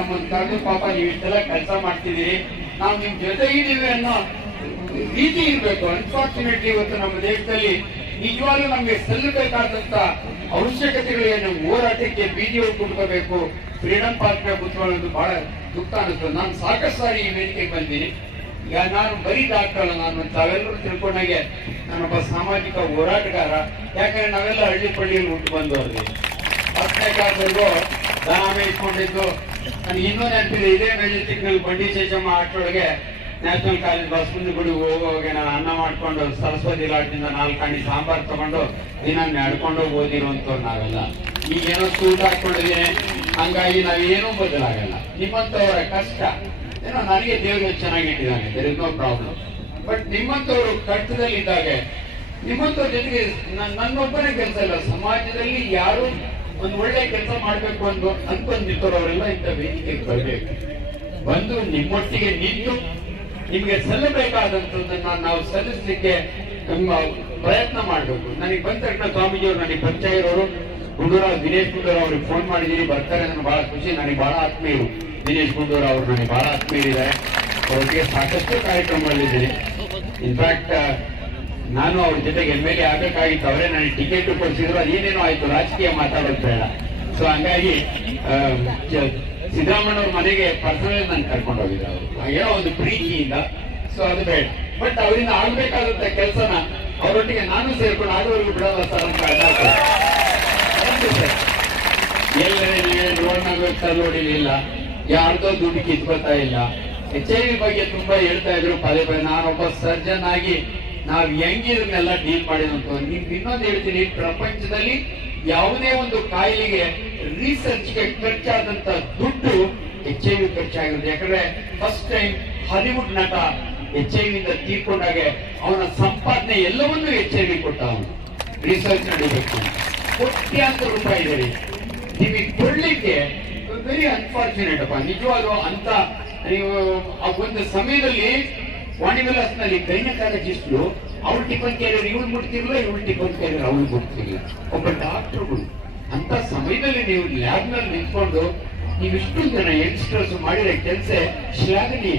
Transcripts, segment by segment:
ನಮ್ಮನ್ನು ಕರೆದು ಪಾಪ ನೀವಿಷ್ಟೆಲ್ಲ ಕೆಲಸ ಮಾಡ್ತಿದ್ದೀರಿ. ನಾವು ನಿಮ್ ಜೊತೆ ಇದೀವಿ ಅನ್ನೋ ರೀತಿ ಇರಬೇಕು. ಅನ್ಫಾರ್ಚುನೇಟ್ಲಿ ಇವತ್ತು ನಮ್ಮ ದೇಶದಲ್ಲಿ ನಿಜವಾಗ್ಲೂ ನಮಗೆ ಸಲ್ಲಬೇಕಾದಂತ ಅವಶ್ಯಕತೆಗಳೇನು? ಹೋರಾಟಕ್ಕೆ ಬೀದಿಯವರು ಕುಟ್ಕೋಬೇಕು ಫ್ರೀಡಂ ಪಾರ್ಕ್ ಕುತ್ಕೊಳ್ಳೋದು ಬಹಳ ದುಃಖ ಅನಿಸ್ತದೆ ನಾನು ಸಾಕಷ್ಟು ಸಾರಿ ಈ ವೇದಿಕೆಗೆ ಬಂದೀನಿ ಈಗ ನಾನು ಬರೀ ಡಾಕ್ಟರ್ ನಾನು ತಾವೆಲ್ಲರೂ ತಿಳ್ಕೊಂಡಾಗೆ ನಾನೊಬ್ಬ ಸಾಮಾಜಿಕ ಹೋರಾಟಗಾರ. ಯಾಕಂದ್ರೆ ನಾವೆಲ್ಲ ಹಳ್ಳಿ ಪಳ್ಳಿಯಲ್ಲಿ ಹುಟ್ಟು ಬಂದವ್ರಿಗೆ ಹತ್ತನೇ ಕಾಲದಲ್ಲೂ ದಾನ ಇಟ್ಕೊಂಡಿದ್ದು ನನಗೆ ಇನ್ನೂ ನೆನಪಿದೆ ಇದೇ ಮೆಜೆಸ್ಟಿಕ್ನಲ್ಲಿ ಬಂಡಿ ಶೇಷಮ್ಮ ಆಟೊಳಗೆ ನ್ಯಾಷನಲ್ ಕಾಲೇಜ್ ಬಸ್ ಮುಂದೆ ಗುಡಿ ಹೋಗುವಾಗ ನಾನು ಅನ್ನ ಮಾಡ್ಕೊಂಡು ಸರಸ್ವತಿ ಲಾಟ್ನಿಂದ ನಾಲ್ಕು ಹಣ್ಣಿ ಸಾಂಬಾರ್ ತಗೊಂಡು ದಿನ ನಡ್ಕೊಂಡು ಓದಿರುವಂತವ್ರು ನಾವೆಲ್ಲ. ಈಗೇನೋ ಸೂಟ್ ಹಾಕೊಂಡಿದ್ದೀನಿ ಹಂಗಾಗಿ ನಾವೇನೂ ಬದಲಾಗಲ್ಲ. ನಿಮ್ಮಂತವರ ಕಷ್ಟ. ಏನೋ ನನಗೆ ದೇವರು ಚೆನ್ನಾಗಿಟ್ಟಿದ್ದಾನೆ there is no problem but ನಿಮ್ಮಂತವರು ಕಷ್ಟದಲ್ಲಿದ್ದಾಗೆ ನಿಮ್ಮಂತವ್ರ ಜೊತೆಗೆ ನನ್- ನನ್ನೊಬ್ಬನೇ ಕೆಲಸ ಇಲ್ಲ. ಸಮಾಜದಲ್ಲಿ ಯಾರು ಒಂದು ಒಳ್ಳೆ ಕೆಲಸ ಮಾಡ್ಬೇಕು ಅಂತ ಅವರೆಲ್ಲ ಇಂಥ ವೇದಿಕೆಗೆ ಬರಬೇಕು ಬಂದು ನಿಮ್ಮೊಟ್ಟಿಗೆ ನಿಂತು ನಿಮ್ಗೆ ಸಲ್ಲಬೇಕಾದಂತದನ್ನ ನಾವು ಸಲ್ಲಿಸಲಿಕ್ಕೆ ನಮ್ಮ ಪ್ರಯತ್ನ ಮಾಡಬೇಕು. ನನಗೆ ಬಂದ ತಕ್ಷಣ ಸ್ವಾಮೀಜಿಯವರು ನನಗೆ ಪರಿಚಯ ಇರೋರು. ಗುಂಡೂರಾವ್ ದಿನೇಶ್ ಗುಂಡೂರಾವ್ ಅವ್ರಿಗೆ ಫೋನ್ ಮಾಡಿದೀನಿ ಬರ್ತಾರೆ ನನಗೆ ಬಹಳ ಖುಷಿ. ನನಗೆ ಬಹಳ ಆತ್ಮೀಯರು ದಿನೇಶ್ ಗುಂಡೂರಾವ್ ಅವರು ನನಗೆ ಬಹಳ ಆತ್ಮೀಯರಿದ್ದಾರೆ. ಅವರಿಗೆ ಸಾಕಷ್ಟು ಕಾರ್ಯಕ್ರಮಗಳಲ್ಲಿದ್ದೀನಿ ಇನ್ಫ್ಯಾಕ್ಟ್ ನಾನು ಅವ್ರ ಜೊತೆಗೆ ಎಂ ಎಲ್ ಎ ಆಗಬೇಕಾಗಿತ್ತು. ಅವರೇ ನನಗೆ ಟಿಕೆಟ್ ಕೊಡಿಸಿದ್ರು. ಅದೇನೇನೋ ಆಯ್ತು. ರಾಜಕೀಯ ಮಾತಾಡೋದು ಬೇಡ. ಸೊ ಹಂಗಾಗಿ ಸಿದ್ದರಾಮಯ್ಯ ಮನೆಗೆ ಪರ್ಸನಲ್ ನಾನು ಕರ್ಕೊಂಡು ಹೋಗಿದ್ದೆ ಅವರು. ಏನೋ ಒಂದು ಪ್ರೀತಿಯಿಂದ. ಸೊ ಅದು ಬೇಡ. ಬಟ್ ಅವರಿಂದ ಆಗ್ಬೇಕಾದಂತ ಕೆಲಸನ ಅವರೊಟ್ಟಿಗೆ ನಾನು ಸೇರ್ಕೊಂಡು ಆಗೋವರೆಗೂ ಬಿಡಲ್ಲ ಸರ್ ಅಂತ ಅಡ್ಡ ಎಲ್ಲರೇ ನೀವೇ ಸರ್. ನೋಡಿಲಿಲ್ಲ ಯಾರ್ದೋ ದುಡ್ಡು ಕಿತ್ಕೊತಾ ಇಲ್ಲ. ಎಚ್ ಐ ವಿ ಬಗ್ಗೆ ತುಂಬಾ ಹೇಳ್ತಾ ಇದ್ರು. ಪದೇ ಪದೇ ನಾನೊಬ್ಬ ಸರ್ಜನ್ ಆಗಿ ನಾವ್ ಹೆಂಗಿದ್ರನ್ನೆಲ್ಲ ಡೀಲ್ ಮಾಡಿದಂತ ನಿಮ್ಗೆ ಇನ್ನೊಂದು ಹೇಳ್ತೀನಿ, ಪ್ರಪಂಚದಲ್ಲಿ ಯಾವುದೇ ಒಂದು ಕಾಯಿಲೆಗೆ ರಿಸರ್ಚ್ಗೆ ಖರ್ಚಾದಂತ ದುಡ್ಡು ಎಚ್ ಐ ವಿ ಖರ್ಚಾಗಿರೋದು ಯಾಕಂದ್ರೆ ಫಸ್ಟ್ ಟೈಮ್ ಹಾಲಿವುಡ್ ನಟ ಎಚ್ ಐ ವಿಯಿಂದ ತೀರ್ಕೊಂಡಾಗೆ ಅವನ ಸಂಪಾದನೆ ಎಲ್ಲವನ್ನೂ ಎಚ್ ಐ ವಿ ಕೊಟ್ಟ ಅವನು. ರಿಸರ್ಚ್ ನಡೀಬೇಕು. ಕೋಟ್ಯಾಂತರ ರೂಪಾಯಿ ಇದೆ. ನಿಮಗೆ ಕೊಡ್ಲಿಕ್ಕೆ ವೆರಿ ಅನ್ಫಾರ್ಚುನೇಟ್ ಅಪ್ಪ. ನಿಜವಾಗ್ಲೂ ಅಂತ ನೀವು ಆ ಒಂದು ಸಮಯದಲ್ಲಿ ವಾಣಿವಿಲಾಸ್ನಲ್ಲಿ ಗೈನಕಾಲಜಿಸ್ಟ್ರು ಟಿಫನ್ ಕ್ಯಾರಿಯರ್ ಇವ್ಳು ಮುಟ್ತಿರ್ಲಿಲ್ಲ ಇವಳು ಟಿಫನ್ ಕ್ಯಾರಿಯರ್ ಅವ್ರು ಮುಟ್ತಿರ್ಲಿಲ್ಲ ಒಬ್ಬ ಡಾಕ್ಟರ್ಗಳು ಅಂತ ಸಮಯದಲ್ಲಿ ನೀವು ಲ್ಯಾಬ್ನಲ್ಲಿ ನಿಂತ್ಕೊಂಡು ನೀವು ಇಷ್ಟು ಜನ ಯಂಗ್ಸ್ಟರ್ಸ್ ಮಾಡಿರೋ ಕೆಲಸ ಶ್ಲಾಘನೀಯ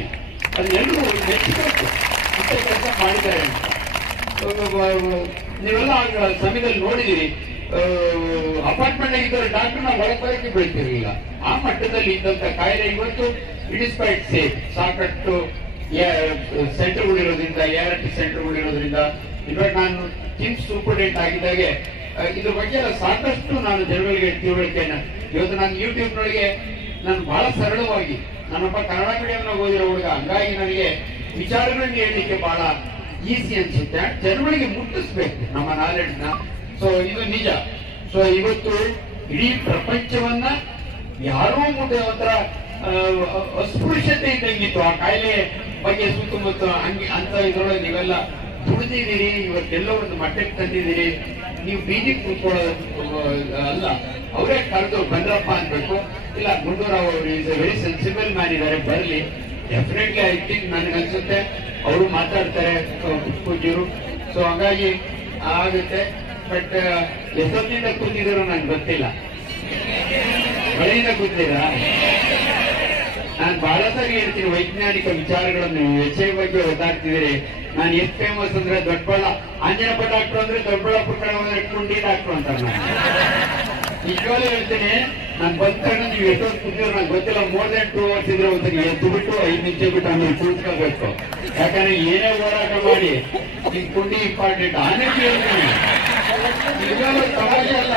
ಅದನ್ನೆಲ್ಲರೂ ಮೆಚ್ಚಬೇಕು ಅಂತ ಕೆಲಸ ಮಾಡಿದ್ದಾರೆ ನೀವೆಲ್ಲ ಸಮಯದಲ್ಲಿ ನೋಡಿದಿರಿ ಅಪಾರ್ಟ್ಮೆಂಟ್ ಇದ್ದರೆ ಡಾಕ್ಟರ್ ನಾವು ಒಳಗೆ ಬರೋಕೆ ಬೀಳ್ತಿರ್ಲಿಲ್ಲ. ಆ ಮಟ್ಟದಲ್ಲಿ ಇದ್ದಂತ ಕಾಯಿಲೆ ಇವತ್ತು ಇಟ್ ಇಸ್ ಕ್ವೈಟ್ ಸೇಫ್ ಸಾಕಷ್ಟು ಸೆಂಟರ್ಗಳು ಇರೋದ್ರಿಂದ ಎ ಆರ್ ಟಿ ಸೆಂಟರ್ಗಳಿರೋದ್ರಿಂದ ಇನ್ಫ್ಯಾಕ್ಟ್ ನಾನು ಕಿಮ್ಸ್ ಸೂಪರ್ಡೆಂಟ್ ಆಗಿದ್ದಾಗೆ ಇದ್ರ ಬಗ್ಗೆ ಸಾಕಷ್ಟು ನಾನು ಜನಗಳಿಗೆ ತಿಳುವಳಿಕೆಯನ್ನ ಇವತ್ತು ನಾನು ಯೂಟ್ಯೂಬ್ನೊಳಗೆ ನಾನು ಬಹಳ ಸರಳವಾಗಿ ನಾನೊಬ್ಬ ಕನ್ನಡ ಮೀಡಿಯಂ ಓದಿರೋ ಹುಡುಗ, ಹಂಗಾಗಿ ನನಗೆ ವಿಚಾರಗಳನ್ನ ಹೇಳಲಿಕ್ಕೆ ಬಹಳ ಈಸಿ ಅನ್ಸುತ್ತೆ. ಜನಗಳಿಗೆ ಮುಟ್ಟಿಸ್ಬೇಕು ನಮ್ಮ ನಾಲೆಡ್ಜ್ನ ಸೊ ಇದು ನಿಜ. ಸೊ ಇವತ್ತು ಇಡೀ ಪ್ರಪಂಚವನ್ನ ಯಾರೋ ಮುಂದೆ ಒಂಥರ ಅಸ್ಪೃಶ್ಯತೆ ಇದ್ದಂಗಿತ್ತು. ಆ ಕಾಯಿಲೆ ಬಗ್ಗೆ ಸುತ್ತಮುತ್ತ ಹಂಗೆ ಅಂತ ಇದ್ರೊಳಗೆ ನೀವೆಲ್ಲ ದುಡಿದಿದ್ದೀರಿ ಇವತ್ತೆಲ್ಲೋ ಒಂದು ಮಟ್ಟಕ್ಕೆ ತಂದಿದ್ದೀರಿ. ನೀವು ಬೀದಿ ಕೂತ್ಕೊಳ್ಳೋದು ಅಲ್ಲ, ಅವರೇ ಕರೆದು ಬಂದ್ರಪ್ಪ ಅನ್ಬೇಕು ಇಲ್ಲ ಗುಂಡೂರಾವ್ ಅವರು is a very sensible man ಇದ್ದಾರೆ, ಬರಲಿ. ಡೆಫಿನೆಟ್ಲಿ ಐ ಥಿಂಕ್ ನನಗನ್ಸುತ್ತೆ. ಅವರು ಮಾತಾಡ್ತಾರೆ ಪೂಜ್ಯರು. ಸೊ ಹಂಗಾಗಿ ಆಗುತ್ತೆ. ಬಟ್ ಎಷ್ಟೊತ್ತಿಂದ ಕೂತಿದ್ರು ನಂಗೆ ಗೊತ್ತಿಲ್ಲ. ಮಳೆಯಿಂದ ಕೂತಿದ್ದೀರಾ? ನಾನು ಭಾರತದಲ್ಲಿ ಹೇಳ್ತೀನಿ ವೈಜ್ಞಾನಿಕ ವಿಚಾರಗಳನ್ನು ಐ ಬಗ್ಗೆ ಓದಾಡ್ತಿದ್ದೀರಿ ನಾನು ಎಷ್ಟು ಫೇಮಸ್ ಅಂದ್ರೆ ದೊಡ್ಡಬಳ್ಳ ಆಂಜನಪ್ಪ ಡಾಕ್ಟರ್ ಅಂದ್ರೆ ದೊಡ್ಡಬಳ್ಳಾಪುರ ಕಡೆ ಹೋದ್ರೆ ಕುಂಡಿ ಡಾಕ್ಟರ್ ಅಂತಾರೆ ನಿಜವಾಗ್ಲೂ ಹೇಳ್ತೀನಿ, ನಾನು ಬಂದ ನೀವು ಎಷ್ಟೊಂದು ಕೂತಿದ್ರು ನಂಗೆ ಗೊತ್ತಿಲ್ಲ ಮೋರ್ ದನ್ ಟೂ ಅವರ್ಸ್ ಇದ್ರೆ ಒಂದ್ಸರಿ ಎದ್ದು ಬಿಟ್ಟು ಐದು ನಿಮಿಷ ಬಿಟ್ಟು ಆಮೇಲೆ ಕೂತ್ಕೋಬೇಕು. ಯಾಕಂದ್ರೆ ಏನೇ ಹೋರಾಟ ಮಾಡಿ, ನಿಮ್ ಕುಂಡಿ ಇಂಪಾರ್ಟೆಂಟ್ ಆನೆಗೆ ಹೇಳ್ತೀನಿ. ನಿಜವಾಗ್ಲೂ ತಮಾಷೆ ಅಲ್ಲ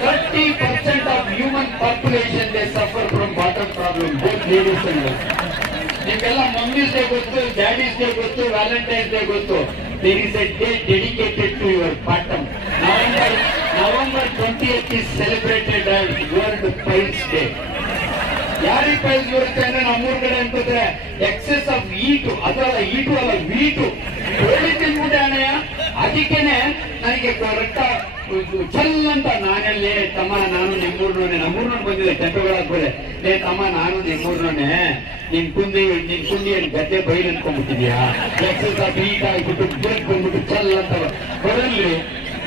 thirty percent of human population they suffer from bottom problem both ladies and ನಿಮ್ಗೆಲ್ಲ ಮಮ್ಮೀಸ್ ಡೇ ಗೊತ್ತು ಡ್ಯಾಡೀಸ್ ಡೇ ಗೊತ್ತು ವ್ಯಾಲೆಂಟೈನ್ಸ್ ಡೇ ಗೊತ್ತು. There is a day dedicated to your bottom November November twenty eight is celebrated world piles day ಯಾರಿಗೆ prize ಬರುತ್ತೆ ಅಂದ್ರೆ ನಮ್ಮೂರ್ ಕಡೆ ಅಂತಂದ್ರೆ ಎಕ್ಸೆಸ್ ಆಫ್ ಈಟು ಅದಲ್ಲ ಈಟು ಅಲ್ಲ ವೀಟು ಕೋಳಿ ತಿನ್ಬಿಟ್ಟೆ ಅಣ್ಣಯ್ಯ, ಅದಕ್ಕೇನೆ ನನಗೆ ರಕ್ತ ಚಲ್ ಅಂತ ನಾನೆಲ್ಲೇ ತಮ್ಮ, ನಾನು ನಿಮ್ಮೂರ್ನೋನೆ ನಮ್ಮೂರ್ನೋನ್ ಬಂದಿದೆ ಕೆಂಪೆಗಳಾಗ್ಬೋದೆ ಲೇ ತಮ್ಮ, ನಾನು ನಿಮ್ಮೂರ್ನೋನೆ ನಿನ್ ಕುಂದಿ ನಿನ್ ಕುಂದಿ ಏನ್ ಗದ್ದೆ ಬೈಲ್ ಅನ್ಕೊಂಡ್ಬಿಟ್ಟಿದ್ಯಾ ಎಕ್ಸೆಸ್ ಆಫ್ ಆಗಿಬಿಟ್ಟು ಬ್ರೇಕ್ ಬಂದ್ಬಿಟ್ಟು ಚಲ್ ಅಂತ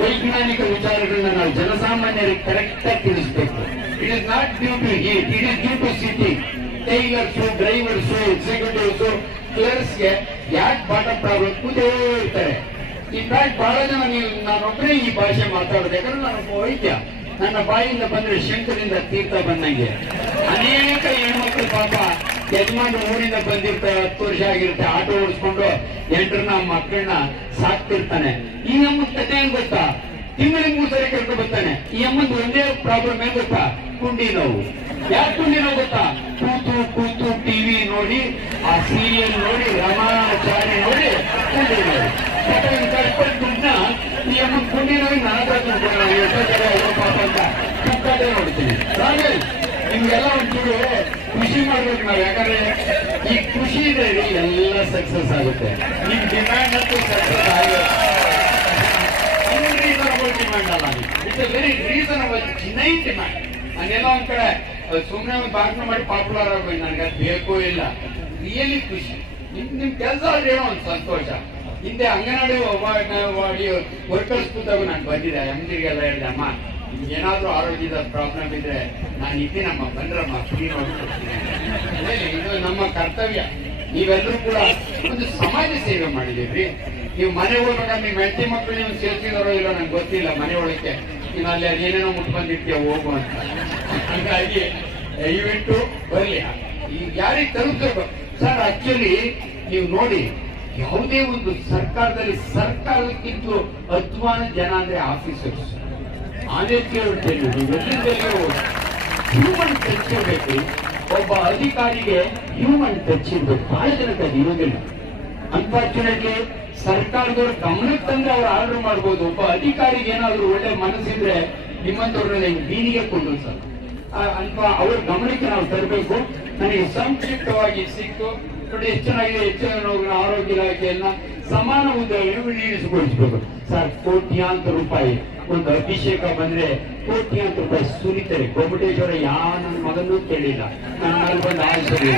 ವೈಜ್ಞಾನಿಕ ವಿಚಾರಗಳನ್ನ ನಾವು ಜನಸಾಮಾನ್ಯರಿಗೆ ಕರೆಕ್ಟ್ ಆಗಿ ತಿಳಿಸ್ಬೇಕು. It is not due to heat it is due to sitting tailors drivers executives ಕ್ಲರ್ಸ್ಗೆ ಯಾಕೆ ಬಾಟಮ್ ಪ್ರಾಬ್ಲಮ್ ಕೂತೇ ಇರ್ತಾರೆ. ಇನ್ಫ್ಯಾಕ್ಟ್ ಬಹಳ ಜನ ನೀವು ನಾನೊಬ್ಬರೇ ಈ ಭಾಷೆ ಮಾತಾಡೋದು. ಯಾಕಂದ್ರೆ ನಾನು ವೈದ್ಯ. ನನ್ನ ಬಾಯಿಂದ ಬಂದ್ರೆ ಶಂಕರಿಂದ ತೀರ್ಥ ಬಂದಂಗೆ. ಅನೇಕ ಹೆಣ್ಮಕ್ಳು ಪಾಪ ಯಜಮಾನ್ರು ಊರಿಂದ ಬಂದಿರ್ತಾರೆ, ಹತ್ತು ವರ್ಷ ಆಗಿರುತ್ತೆ. ಆಟೋ ಓಡಿಸ್ಕೊಂಡು ಎಂಟ್ರನ್ನ ಮಕ್ಕಳನ್ನ ಸಾಕ್ತಿರ್ತಾನೆ. ಈ ನಮ್ಮ ಕತೆ ಏನ್ ಗೊತ್ತಾ? ತಿಂಗಳಿಗೆ ಮೂರು ಸರಿ ಕರ್ಕೊಂಡು ಬರ್ತಾನೆ. ಈ ಅಮ್ಮನ್ ಒಂದೇ ಪ್ರಾಬ್ಲಮ್ ಏನ್ ಗೊತ್ತಾ? ಕುಂಡಿ ನೋವು. ಯಾಕೆ ಕುಂಡಿ ನೋವು ಗೊತ್ತಾ? ಕೂತು ಕೂತು ಟಿವಿ ನೋಡಿ, ಆ ಸೀರಿಯಲ್ ನೋಡಿ ರಮಾಚಾರಿ ನೋಡಿ ಕುಂಡಿ ನೋವು ಮತ್ತೆ ಇವ್ನು ಕಟ್ಕೊಂಡು ದುಡ್ಡನ್ನ ಈ ಅಮ್ಮನ್ ಕುಂಡಿ ನೋವಿ ನನ್ನ ಹತ್ರ ದುಡ್ಡು ಎಷ್ಟೋ ಜನ ಅಯ್ಯೋ ಪಾಪ ಅಂತ ಕುಕ್ಕಡೆ ನೋಡ್ತೀನಿ ರಾಜೇಶ್ ನಿಮ್ಗೆಲ್ಲ ಒಂಚೂರು ಕೃಷಿ ಮಾಡ್ಬೇಕು ನಾವು ಯಾಕಂದ್ರೆ ಈ ಕೃಷಿ ಇದೆ ಎಲ್ಲ ಸಕ್ಸಸ್ ಆಗುತ್ತೆ ನಿಮ್ ಡಿಮ್ಯಾಂಡ್ ಅಂತೂ ಸಕ್ಸಸ್ ಆಗುತ್ತೆ ಅನ್ರೀಸನಬಲ್ ಡಿಮ್ಯಾಂಡ್ ಅಲ್ಲ ಇಟ್ಸ್ ಎ ವೆರಿ ರೀಸನಬಲ್ ಚಿನ್ನೈನ್ ಡಿಮ್ಯಾಂಡ್ ನಾನೆಲ್ಲ ಒಂದ್ ಕಡೆ ಸುಮ್ಮನೆ ಒಂದು ಭಾಷಣ ಮಾಡಿ ಪಾಪ್ಯುಲರ್ ಆಗೋಯ್ತು ನನಗೆ ಬೇಕೂ ಇಲ್ಲ ರಿಯಲಿ ಖುಷಿ ನಿಮ್ ನಿಮ್ ಕೆಲಸ ಏನೋ ಒಂದು ಸಂತೋಷ ಹಿಂದೆ ಅಂಗನವಾಡಿ ಅಂಗನವಾಡಿ ವರ್ಕರ್ಸ್ ಕೂತಾಗ ನಾನು ಬಂದಿದ್ದೆ. ಅಂಗಡಿಗೆಲ್ಲ ಹೇಳಿದೆ, ಅಮ್ಮ, ಏನಾದರೂ ಆರೋಗ್ಯದ ಪ್ರಾಬ್ಲಮ್ ಇದ್ರೆ ನಾನು ಇದ್ದೀನಮ್ಮ, ಬಂದ್ರಮ್ಮ ಫ್ರೀ ನೋಡ್ಕೊಡ್ತೀನಿ ಇದು ನಮ್ಮ ಕರ್ತವ್ಯ. ನೀವೆಲ್ಲರೂ ಕೂಡ ಒಂದು ಸಮಾಜ ಸೇವೆ ಮಾಡಿದೀವಿ ನೀವು ಮನೆ ಒಳಗ ನಿಮ್ಮ ಹೆಂಡತಿ ಮಕ್ಕಳು ನೀವು ಸೇರ್ತಿದಾರೋ ಇಲ್ಲ ನಂಗೆ ಗೊತ್ತಿಲ್ಲ, ಮನೆ ಒಳಕ್ಕೆ. ನೀವು ಅಲ್ಲಿ ಅದೇನೇನೋ ಮುಟ್ ಬಂದಿರ್ತೀಯ ಹೋಗು ಅಂತ. ಹಂಗಾಗಿ ದಯವಿಟ್ಟು ಬರಲಿ. ಈಗ ಯಾರಿಗೆ ತಲುಪಬೇಕು ಸರ್ ಆಕ್ಚುಲಿ ನೀವು ನೋಡಿ ಯಾವುದೇ ಒಂದು ಸರ್ಕಾರದಲ್ಲಿ ಸರ್ಕಾರಕ್ಕಿಂತ ಅಧ್ವಾನ ಜನ ಅಂದ್ರೆ ಆಫೀಸರ್ಸ್. ಹ್ಯೂಮನ್ ಟಚ್ ಇರಬೇಕು. ಒಬ್ಬ ಅಧಿಕಾರಿಗೆ ಹ್ಯೂಮನ್ ಟಚ್ ಇರ್ಬೇಕು. ಬಹಳ ಜನಕ್ಕೆ ಅದು ಇರೋದಿಲ್ಲ. ಅನ್ಫಾರ್ಚುನೇಟ್ಲಿ ಸರ್ಕಾರದವ್ರ ಗಮನಕ್ಕೆ ತಂದ್ರೆ ಅವ್ರು ಆರ್ಡರ್ ಮಾಡ್ಬೋದು. ಒಬ್ಬ ಅಧಿಕಾರಿಗೆ ಏನಾದ್ರು ಒಳ್ಳೆ ಮನಸ್ಸಿದ್ರೆ ನಿಮ್ಮಂತವ್ರನ್ನ ಬೀದಿಗೆ ಕೊಂಡು ಸರ್ ಅಥವಾ ಅವ್ರ ಗಮನಕ್ಕೆ ನಾವು ತರಬೇಕು. ನನಗೆ ಸಂಕ್ಷಿಪ್ತವಾಗಿ ಸಿಕ್ತು ನೋಡಿ ಎಷ್ಟು ಚೆನ್ನಾಗಿದೆ ಹೆಚ್ಚು ನೋವಿನ ಆರೋಗ್ಯ ಇಲಾಖೆಯನ್ನ ಸಮಾನ ಹುದ್ದೆಗಳನ್ನು ನೀಡಿಸಿಗೊಳಿಸಬೇಕು ಸರ್ ಕೋಟ್ಯಾಂತರ ರೂಪಾಯಿ ಒಂದು ಅಭಿಷೇಕ ಬಂದ್ರೆ ಕೋಟ್ಯಾಂತರ ರೂಪಾಯಿ ಸುರಿತಾರೆ. ಗೊಮ್ಮಟೇಶ್ವರ ಯಾವ ನನ್ನ ಮಗನೂ ಕೇಳಿಲ್ಲ. ನನ್ನ ಬಂದು ಆಯ್ಸರಿ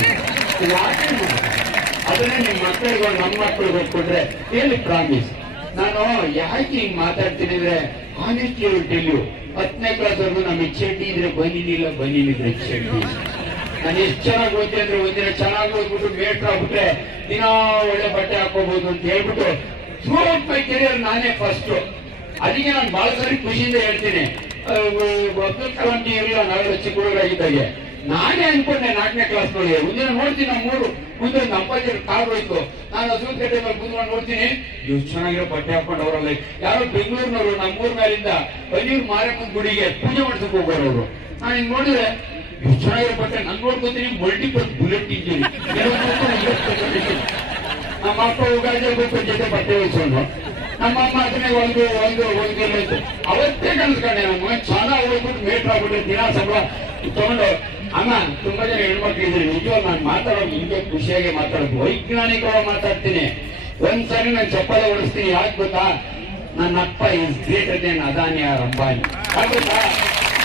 ಅದನ್ನೇ ನಿಮ್ಮ ಮಕ್ಕಳಿಗೆ, ನಮ್ಮ ಮಕ್ಕಳಿಗೆ ಕೊಟ್ರೆ ಹೇಳಿ ಪ್ರಾಮಿಸ್ ನಾನು ಯಾಕೆ ಹಿಂಗ್ ಮಾತಾಡ್ತೀನಿ ಅಂದ್ರೆ ಆನೆಸ್ಟ್ ಯು ಹತ್ತನೇ ಕ್ಲಾಸ್ ವರ್ಗು ನಮಗೆ ಚಡ್ಡಿ ಇದ್ರೆ ಬನ್ನಿನಿಲ್ಲ ಬನ್ನಿನಿದ್ರೆ ಚಡ್ಡಿ ನಾನು ಎಷ್ಟು ಚೆನ್ನಾಗಿ ಓದ್ತೀನಿ ಅಂದ್ರೆ ಒಂದಿನ ಚೆನ್ನಾಗಿ ಓದ್ಬಿಟ್ಟು ಮೇಟ್ರ್ ಆಗ್ಬಿಟ್ರೆ ದಿನ ಒಳ್ಳೆ ಬಟ್ಟೆ ಹಾಕೋಬಹುದು ಅಂತ ಹೇಳ್ಬಿಟ್ಟು ಥ್ರೂಔಟ್ ಮೈ ಕೆರಿಯರ್ ನಾನೇ ಫಸ್ಟ್ ಅದಕ್ಕೆ ನಾನು ಬಹಳ ಸರಿ ಖುಷಿಯಿಂದ ಹೇಳ್ತೀನಿ. ಅಬ್ದುಲ್ ಇರಲಿಲ್ಲ ನಾವೆಲ್ಲ ಚಿಕ್ಕ ಹುಡುಗರಾಗಿದ್ದಾಗೆ ನಾನೇ ಅನ್ಕೊಂಡೆ ನಾಲ್ಕನೇ ಕ್ಲಾಸ್ ನೋಡಿ. ಮುಂದಿನ ನೋಡ್ತೀನಿ ನಮ್ಮ ಮೂರು ಮುಂದೆ ಅಪ್ಪಾಜಿ ಕಾರ್ ಹೋಯ್ತು. ನಾನು ಹಸುವಿನ ಕಟ್ಟೆ ಮೇಲೆ ಕುಂದ್ಕೊಂಡು ನೋಡ್ತೀನಿ. ಇವ್ ಚೆನ್ನಾಗಿರೋ ಬಟ್ಟೆ ಹಾಕೊಂಡು ಅವರಲ್ಲ. ಯಾರೋ ಬೆಂಗಳೂರಿನವರು ನಮ್ಮ ಊರ್ ಮೇಲಿಂದ ಬನ್ನೂರು ಮಾರಮ್ಮನ ಗುಡಿಗೆ ಪೂಜೆ ಮಾಡ್ಸಕ್ ಹೋಗೋರು ನಾನು ಹಿಂಗ್ ನೋಡಿದ್ರೆ ಚೆನ್ನಾಗಿರೋ ನಾನು ನೋಡ್ಕೊತೀನಿ ಮಲ್ಟಿಪಲ್ ಬುಲೆಟ್ ಇಂಜಿನ್ ನಮ್ಮ ಅಪ್ಪ ಉಗಾದಿ ಒಂದ್ ಜೊತೆ ಬಟ್ಟೆ ನಮ್ಮ ಅಮ್ಮ ಅದನ್ನೇ ಒಂದು ಒಂದು ಒಂದು ಇತ್ತು ಅವತ್ತೇ ಕನ್ಸ್ಕೊಂಡೆ ನಮ್ಮ ಚೆನ್ನಾಗಿ ಹೋಗ್ಬಿಟ್ಟು ಮೇಟ್ರ್ ಆಗ್ಬಿಟ್ಟು ದಿನ ಸಂಬಳ ತುಂಬಾ ಜನ ಹೆಣ್ಮಕ್ಳು ನಾನು ಮಾತಾಡೋದು ನಿಮ್ಗೆ ಖುಷಿಯಾಗಿ ಮಾತಾಡೋದು. ವೈಜ್ಞಾನಿಕವಾಗಿ ಮಾತಾಡ್ತೀನಿ. ಒಂದ್ಸರಿ ನಾನು ಚಪ್ಪಲ ಓಡಿಸ್ತೀನಿ ಯಾಕೆ ಗೊತ್ತಾ? ನನ್ನ ಅಪ್ಪ is greater than Adani or Ambani ಗೊತ್ತಾ?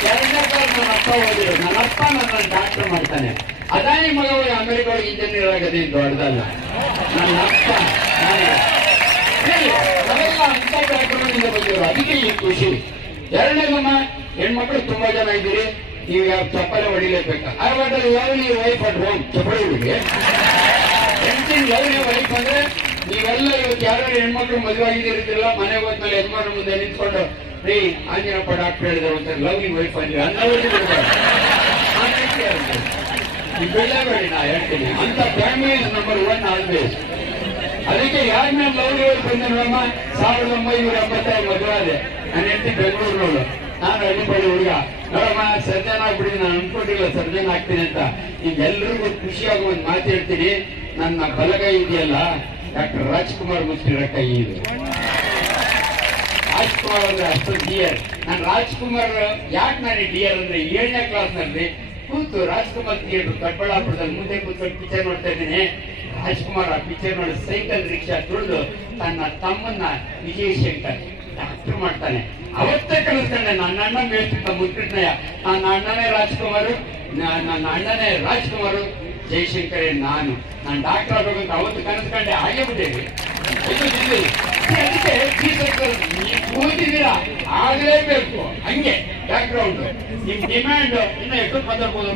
ಎರಡನೇ ನನ್ನ ಅಪ್ಪ ಓದಿರೋ ನನ್ನ ಅಪ್ಪ ನನ್ನ ಡಾಕ್ಟರ್ ಮಾಡ್ತಾನೆ. ಅದಾನಿ ಮಗ ಹೋಗಿ ಅಮೆರಿಕ ಒಳಗೆ ಇಂಜಿನಿಯರ್ ಆಗದೆ ದೊಡ್ಡದಲ್ಲ ನನ್ನ ಅಪ್ಪ ನಾವೆಲ್ಲ ಅಂತ ಕಾರ್ಯಕ್ರಮದಿಂದ ಬಂದಿರೋ ಅದಕ್ಕೆ ಈ ಖುಷಿ. ಎರಡನೇದಮ್ಮ ಹೆಣ್ಮಕ್ಳು ತುಂಬಾ ಜನ ಇದ್ದೀರಿ. ನೀವು ಯಾವ ಚಪ್ಪಲೆ ಹೊಡಿಲೇಬೇಕಾ. ಐ ವಾಟ್ ನೀವು ವೈಫ್ ಅಟ್ ಹೋಮ್ ಚಪ್ಪಲಿ ಹುಡುಗಿ ಹೆಂಡತಿನ ನೀವು ವೈಫ್ ಅಂದ್ರೆ, ನೀವೆಲ್ಲ ಇವತ್ತು ಯಾರು ಹೆಣ್ಮಕ್ಳು ಮದುವೆ ಆಗಿದ್ದೀರಿದ್ರಲ್ಲ ಮನೆಗೆ ಹೋದ್ಮೇಲೆ ಹೆಣ್ಮಕ್ಳು ಮುಂದೆ ನಿಂತ್ಕೊಂಡು ರೀ ಆಂಜನಪ್ಪ ಡಾಕ್ಟರ್ ಹೇಳಿದ್ರು ಅಂತ ಲವ್ಲಿ ವೈಫ್ ಅಂದ್ರೆ ನೀವು ಬೆಳೆಬೇಡಿ ನಾ ಹೇಳ್ತೀನಿ. ಅಂತ ಫ್ಯಾಮಿಲಿ ನಂಬರ್ ಒನ್ ಆಲ್ವೇಸ್ ಅದಕ್ಕೆ ಯಾರ ಮೇಲೆ ಲವ್ ಲೇವಲ್ ಬಂದೆ ನೋಡಮ್ಮ ಸಾವಿರದ ಒಂಬೈನೂರ ಎಂಬತ್ತೈದು ಮದುವೆ ಆದೆ. ನಾನು ಹೆಂಡತಿ ಬೆಂಗಳೂರಿನವಳು. ನಾನು ಹಳ್ಳಿಪಳ್ಳಿ ಹುಡುಗ. ನೋಡಮ್ಮ ಸರ್ಜನ್ ಆಗ್ಬಿಡಿ, ನಾನು ಅನ್ಕೊಂಡಿಲ್ಲ ಸರ್ಜನ್ ಆಗ್ತೀನಿ ಅಂತ. ನಿಮ್ಗೆಲ್ರಿಗೂ ಖುಷಿಯಾಗಿ ಒಂದು ಮಾತು ಹೇಳ್ತೀನಿ. ನನ್ನ ಬಲಗೈ ಇದೆಯಲ್ಲ, ಡಾಕ್ಟರ್ ರಾಜ್ಕುಮಾರ್ ಮುಸ್ಲಿರ ಕೈ ಇದು. ರಾಜ್ಕುಮಾರ್ ಅಂದ್ರೆ ಅಷ್ಟು ಡಿಯರ್ ನಾನು ರಾಜ್ಕುಮಾರ್ ಯಾಕೆ ನಾನು ಡಿಯರ್ ಅಂದ್ರೆ ಏಳನೇ ಕ್ಲಾಸ್ನಲ್ಲಿ ಕೂತು ರಾಜ್ಕುಮಾರ್ ಥಿಯೇಟರ್ ದೊಡ್ಡಬಳ್ಳಾಪುರದಲ್ಲಿ ಮುಂದೆ ಕೂತ್ಕೊಂಡು ಪಿಕ್ಚರ್ ನೋಡ್ತಾ ಇದ್ದೀನಿ. ರಾಜ್ಕುಮಾರ್ ಆ ಪಿಕ್ಚರ್ ನೋಡಿ ಸೈಕಲ್ ರಿಕ್ಷಾ ತುಳಿದು ತನ್ನ ತಮ್ಮನ್ನ ವಿಜಯ್ ಶಂಕರ್ ಡಾಕ್ಟರ್ ಮಾಡ್ತಾನೆ. ಅವತ್ತೇ ಕಲಿಸ್ತಾನೆ ನನ್ನ ಅಣ್ಣ ಮೇಲ್ತಿದ್ದ ಮುದ್ಕೃಷ್ಣಯ್ಯ ನನ್ನ ಅಣ್ಣನೇ ರಾಜ್ಕುಮಾರ್ ನನ್ನ ಅಣ್ಣನೇ ರಾಜ್ಕುಮಾರ್, ಜಯಶಂಕರೇ ನಾನು. ನಾನು ಡಾಕ್ಟರ್ ಆಗ್ಬೇಕಂತ ಅವತ್ತು ಕನಸ್ಕೊಂಡೆ ಇದು ಇಲ್ಲಿ ಅದಕ್ಕೆ ಕೂತಿದ್ದೀರಾ? ಆಗಲೇಬೇಕು. ಹಂಗೆ ಬ್ಯಾಕ್ ಗ್ರೌಂಡ್ ನಿಮ್ ಡಿಮ್ಯಾಂಡ್ ಇನ್ನ ಎಷ್ಟು ಮಾತಾಡ್ಬೋದು